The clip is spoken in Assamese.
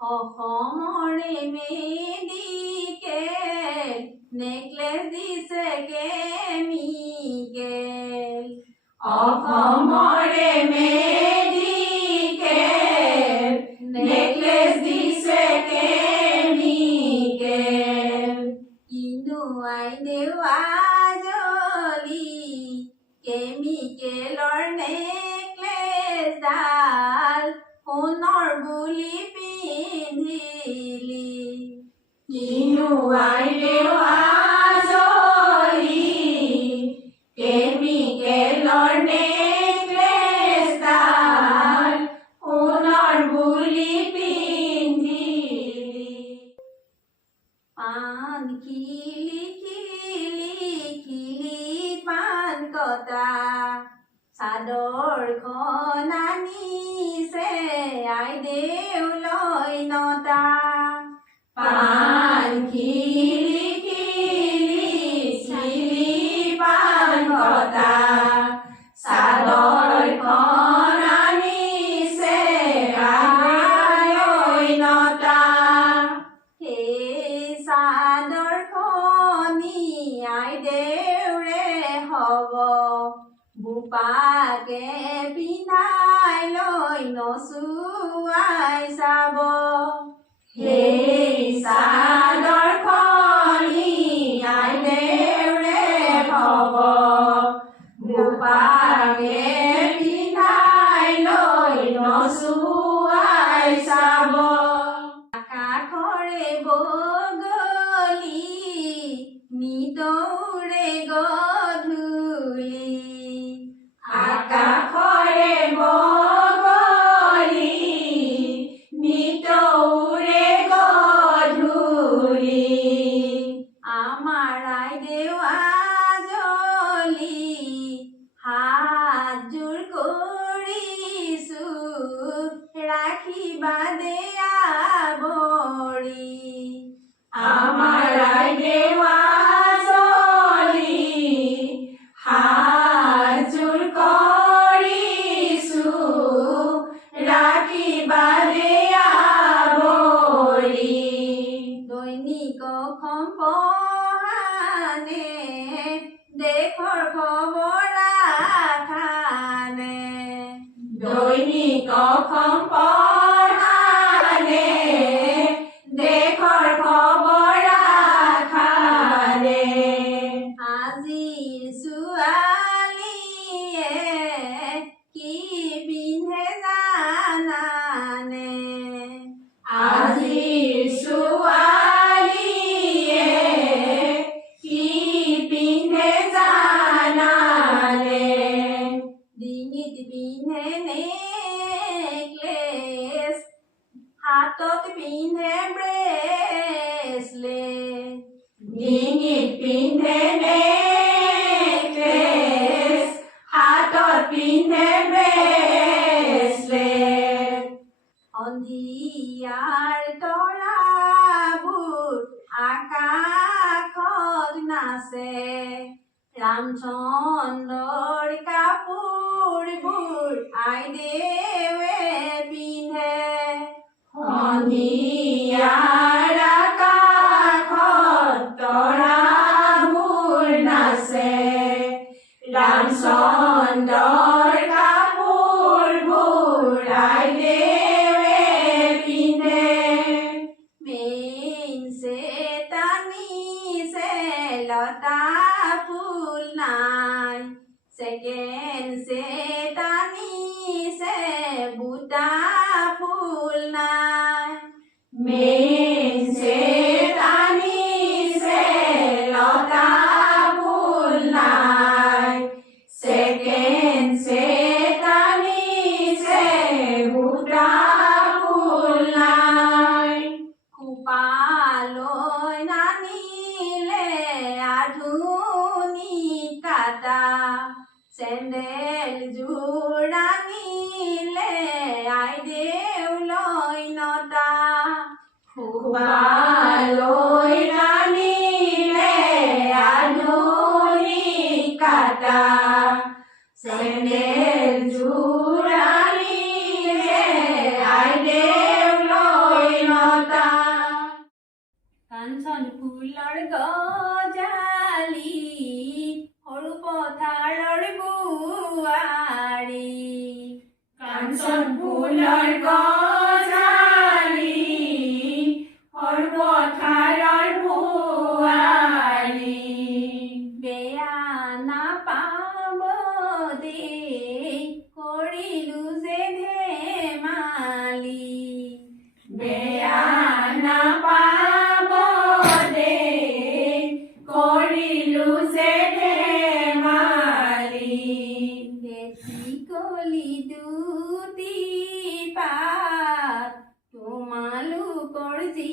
অসমৰে মেডিকেল নেকলেছ দিছে কেমিকেল। অসমৰে মেডিকেল নেকলেছ দিছে কেমিকেল। কিনো আইদেউ আজলি কেমিকেলৰ নেকলেছডাল সোণৰ বুলি পিন্ধিলি। কিনো আইদেউ আজলি কেমিকেলৰ নেকলেছডাল সোণৰ বুলি পিন্ধিলি। পান খিলি খিলি খিলি পান কটা চাদৰখন আনিছে আইদেউ লৈ নটা। পান খিলি খিলি খিলি পান কটা চাদৰখন আনিছে আইদেউ নটা। সেই চাদৰখনি আইদেউৰে হ'ব বোপাকে পিন্ধাই লৈ নচুৱাই চাব। সেই চাদৰখনি আইদেউৰে হ'ব বোপাকে পিন্ধাই লৈ নচুৱাই চাব। আকাশৰে বগলী নিতৌৰে গধূলি। আকাশৰে বগলী নিতৌৰে গধূলি। আমাৰ আইদেউ আজলি হাতযোৰ কৰিছো ৰাখিবা দেয়া বৰি। আমাৰ আইদেউ আজলি হাতযোৰ কৰিছো ৰাখিবা দেয়া বৰি। দৈনিক অসম পঢ়ানে দেশৰ খবৰ ৰাখানে। দৈনিক অসম পঢ়ানে দেশৰ খবৰ ৰাখানে। আজিৰ ছোৱালীয়ে কি পিন্ধে জানানে। আজিৰ ছোৱালীয়ে কি পিন্ধে জানানে। ডিঙিত পিন্ধে নেকলেছ হাতত পিন্ধে ব্ৰেচলেট। ডিঙিত পিন্ধে নেকলেছ হাতত পিন্ধে ব্ৰেচলেট। সন্ধিয়াৰ তৰাবোৰ আকাশত নাচে ৰামচন্দ্ৰৰ কাপোৰবোৰ আইদেউৱে পিন্ধে। সন্ধিয়াৰ আকাশত তৰাবোৰ নাচে ৰামচন্দ্ৰৰ কাপোৰবোৰ আইদেউৱে পিন্ধে। মেইনছে টানিছে লতা ফুল নাই ছেকেণ্ডছে টানিছে বুটা ফুল নাই। মেইনছে টানিছে লতা ফুল নাই ছেকেণ্ডছে টানিছে বুটা ফুল নাই। খোপালৈ নানিলে আধুনিক কাটা চেণ্ডেল যোৰ আনিলে আইদেউ লৈ নটা। খোপালৈ নানিলে আধুনিক কাটা চেণ্ডেল যোৰ আনিলে আইদেউ লৈ কাঞ্চন ফুলৰ গজালি সৰু পথাৰৰ বোৱাৰী কাঞ্চন ফুলৰ গজালি সৰু পথাৰৰ বোৱাৰী বেয়া নাপাব দেই কৰিলো যে ধেমালি বেয়া নাপাব দেই কৰিলো যে ধেমালি দেখি কলি দুটি পাত তোমালোকৰ যি